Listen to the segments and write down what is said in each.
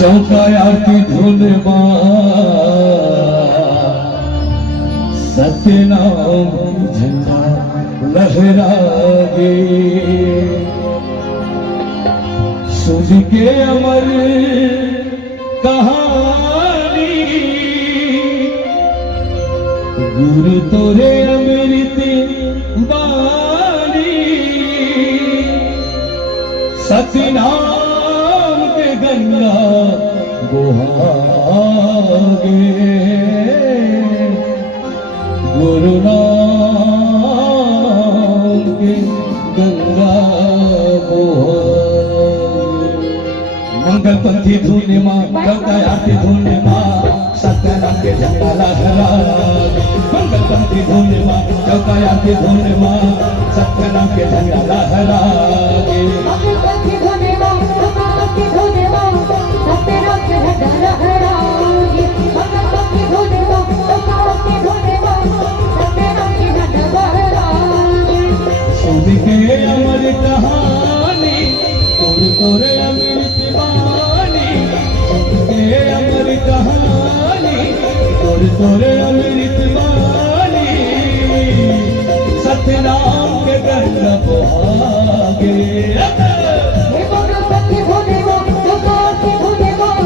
चौकाया की धुन सत्यनाम झंडा लहरागे सुझ के अमर कहानी गुरु तोरे अमृत बानी सत्यनाम के गंगा गुहागे गुरु नाम के गंगा मंगल पंथी धुन माँ गंगा आरती धुन माँ सत्यनाम के झंडा लहरागे मंगल पंथी धुन माँ गंगा आरती धुन माँ सत्यनाम के झंडा लहरागे मंगल पंथी धुन माँ गंगा आरती धुन माँ सत्यनाम के झंडा लहरागे मंगल पंथी धुन माँ गंगा आरती धुन माँ सत्यनाम के झंडा लहरागे सुन के अमर कहानी तोरे अमृत बानी सुन के अमर कहानी तोरे अमृत बानी सत्यनाम के गंगा बहागे मंगल पंथी धुन माँ गंगा आरती धुन माँ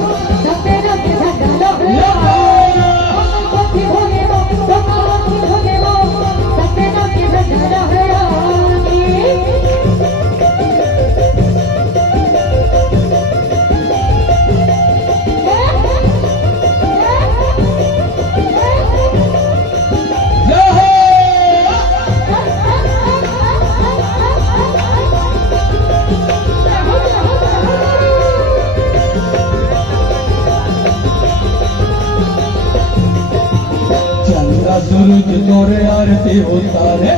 सत्यनाम के झंडा लहरागे मंगल पंथी धुन माँ गंगा आरती धुन माँ सत्यनाम के झंडा लहरागे चंद्रा सूरज तोरे आरती उतारे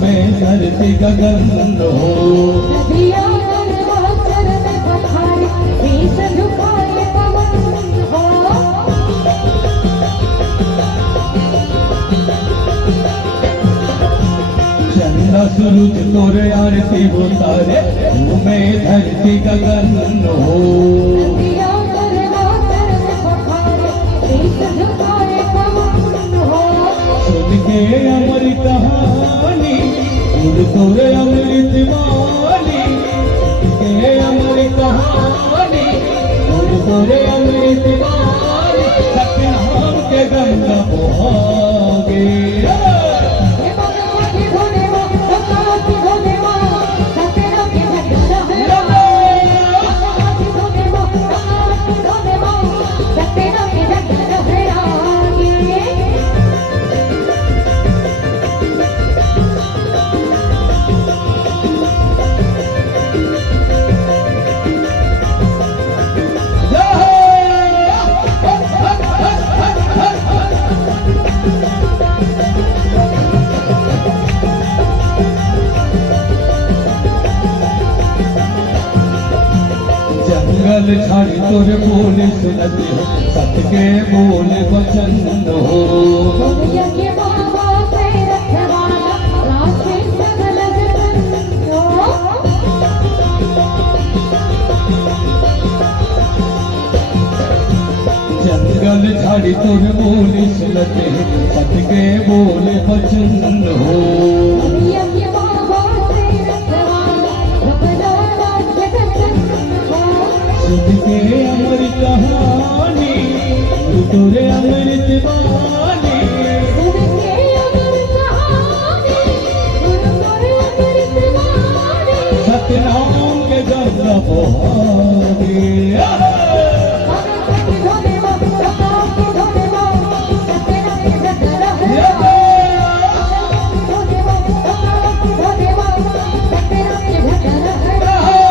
में धरती गगन हो नदियाँ चरण पखारे शीश झुकाए पवन हो चंद्रा सूरज तोरे आरती उतारे में धरती गगन हो नदियाँ चरण पखारे शीश झुकाए पवन हो सुन के अमर कहानी गुरु तोरे अमृत वाणी सुन के अमर कहानी गुरु तोरे अमृत वाणी सत्यनाम के गंगा बहागे मंगल पंथी धुन माँ गंगा आरती धुन माँ सत्यनाम के झंडा लहरागे मंगल पंथी धुन माँ गंगा आरती धुन माँ सत्यनाम के झंडा लहरागे जंगल झाड़ी तोरे बोले सुनते हो सत्य के बोले वचन हो दुनिया के बाबा से रखवाला राखे सगल जगन हो जंगल झाड़ी तोरे बोले सुनते हो सत्य के बोले वचन हो दुनिया के बाबा से रखवाला रखना राखे जगन हो सुन के अमर कहानी तोरे अमृत वाणी सुन के अमर कहानी गुरु तोरे अमृत वाणी सत्यनाम के गंगा बहागे मंगल पंथी धुन माँ गंगा आरती धुन माँ सत्यनाम के झंडा लहरागे मंगल पंथी धुन माँ गंगा आरती धुन माँ सत्यनाम के झंडा लहरागे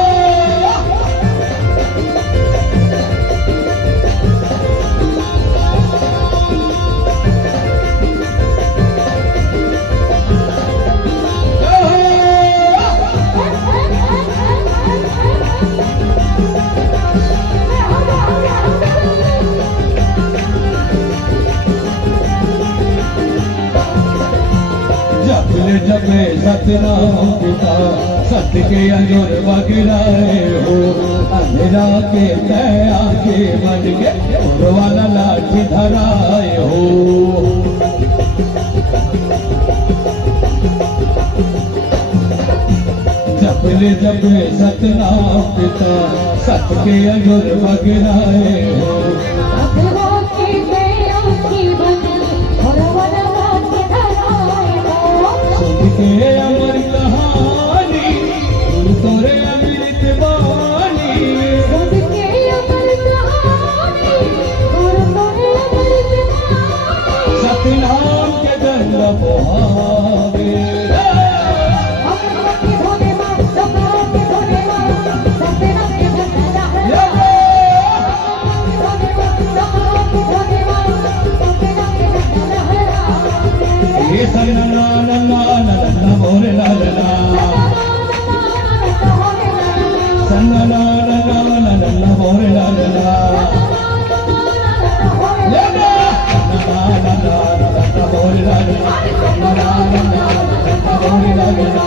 जपले जपे सतनाम पिता सत्य के अंजोर बगराए हो अंधेरा के दया के बन के वाला लाठी धराए हो जपले जपले सतनाम पिता सत्य के अंजोर बगराए हो भगवान की दया की बनी और वरना के धराए हो सुन के अमर कहानी गुरु तोरे अमृत बानी सबके अमर कहानी और तोरे अमृत बानी सतनाम के गंध बहावे भगवान की धोने मां सपनों की धोने मां सपनों की धोने मां सपनों की धोने मां सपनों की धोने मां ये सन्ना नन्ना नन्ना मोरे लाला सन्ना नन्ना नन्ना मोरे लाला नन्ना नन्ना नन्ना मोरे लाला नन्ना नन्ना नन्ना मोरे लाला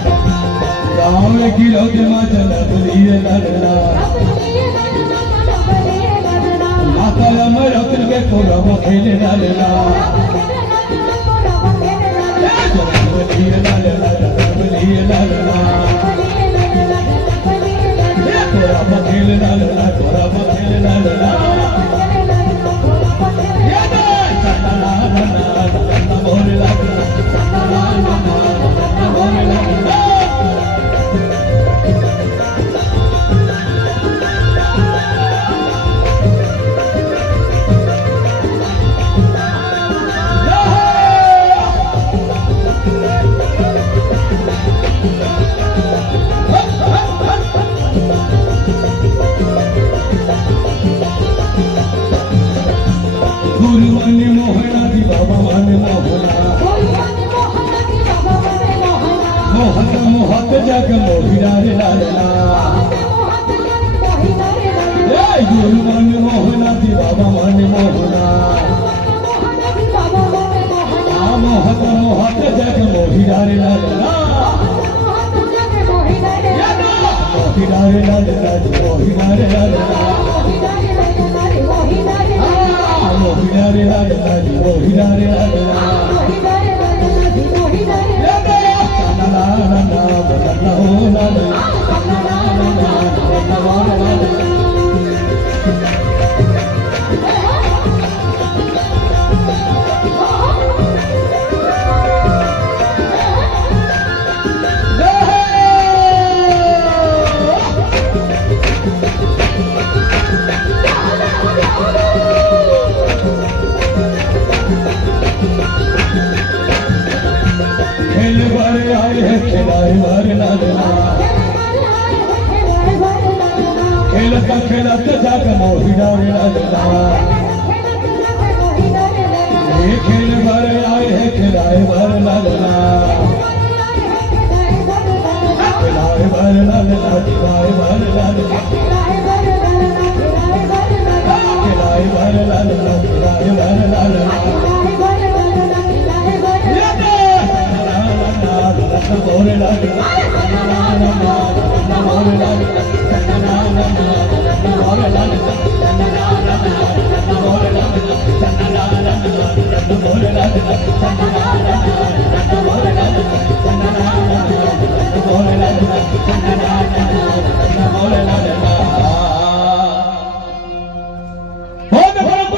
गाँव की रोज मचल बलिए लड़ना माता अमर अकल के कोरब खेले लड़ना बलिए लड़ना बलिए लड़ना कोरब खेले लड़ना कोरब खेले लड़ना सन्ना नन्ना नन्ना मोरे लड़ना सन्ना नन्ना नन्ना मोरे लड़ना गुरु मन मोहना दी बाबा मन मोहना मोहन मोहत जग मोहिरा रे लाला गुरु मन मोहना दी बाबा मन मोहना मोहत मोहत जग मोहिरा रे लाला मोहिरा रे लाला मोहिरा रे लाला मोहिरा रे लाला मोहिरा रे लाला सन्ना नन्ना नन्ना हो लाला सन्ना नन्ना नन्ना हो लाला खेल भर आए हैं खिलाए भर लाला खेलता खेलता जाग मोहिरा रे लाला ये खेल भर आए हैं खिलाए भर लाला खिलाए भर लाला खिलाए भर लाला खिलाए भर लाला खिलाए भर लाला मोरे लाला मोरे लाला मोरे लाला मोरे लाला मोरे लाला